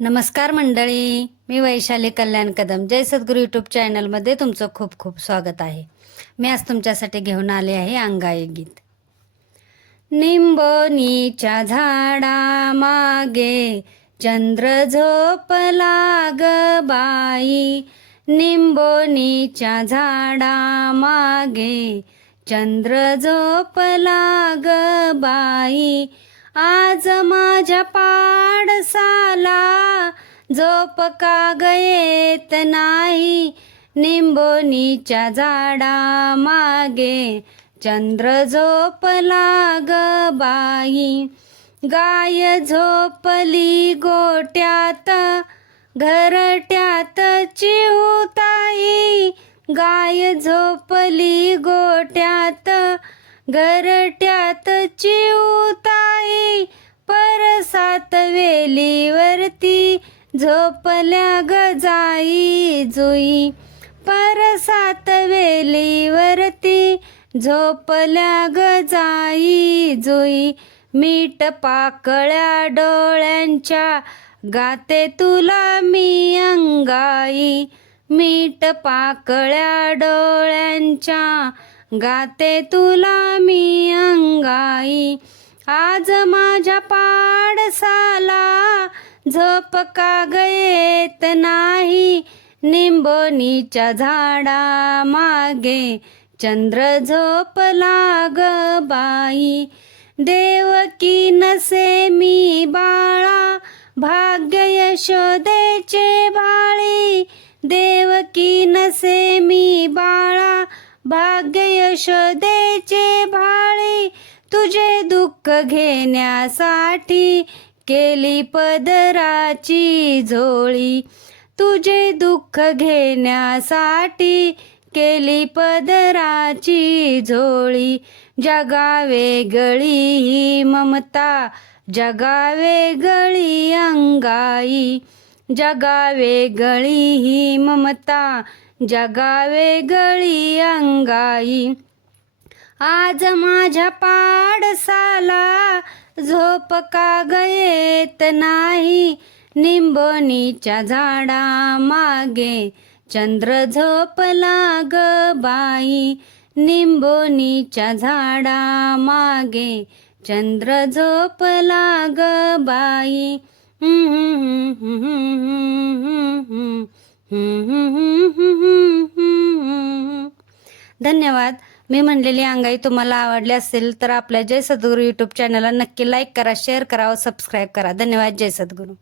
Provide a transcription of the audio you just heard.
नमस्कार मंडळी मी वैशाली कल्याण कदम. जय सद्गुरू यूट्यूब चॅनलमध्ये तुमचं खूप खूप स्वागत आहे. मी आज तुमच्यासाठी घेऊन आले आहे अंगाई गीत. निंबोनीच्या झाडा मागे चंद्र झोपला ग बाई. निंबोनीच्या झाडा मागे चंद्र झोपला ग बाई. आज माझ्या पाड झोप का गयेत नाही? निंबोनीच्या झाडा मागे चंद्र झोपला ग बाई. गाय झोपली गोट्यात घरट्यात चिवताई गाय झोपली गोट्यात घरट्यात चिवताई परसात वेली झोपल्या गजाई जुई परसात वेलीवरती झोपल्या गजाई जुई. मीठ पाकळ्या डोळ्यांच्या गाते तुला मी अंगाई. मीठ पाकळ्या डोळ्यांच्या गाते तुला मी अंगाई. आज माझ्या पाडसाला झोप का गयेत नाही? निंबोनीच्या झाडा मागे चंद्र झोप लाग बाई. देवकी नसे मी बाळा भाग्य यशोदेचे भाळी देवकी नसे मी बाळा भाग्य यशोदेचे भाळी तुझे दुःख घेण्यासाठी केली पदराची झोळी. तुझे दुःख घेण्यासाठी केली पदराची झोळी. जगावे गळी ही ममता जगावे गळी अंगाई. जगावे गळी ही ममता जगावे गळी अंगाई. आज माझ्या पाडसाला झोप का गयेत नाही? निंबोनीच्या झाडा मागे चंद्र झोपला ग बाई. निंबोनीच्या झाडा मागे चंद्र झोपला ग बाई. धन्यवाद. मी म्हणलेली अंगाई तुम्हाला आवडली असेल तर आपल्या जय सद्गुरू यूट्यूब चॅनलला नक्की लाईक करा शेअर करा व सबस्क्राईब करा. धन्यवाद जय सद्गुरू.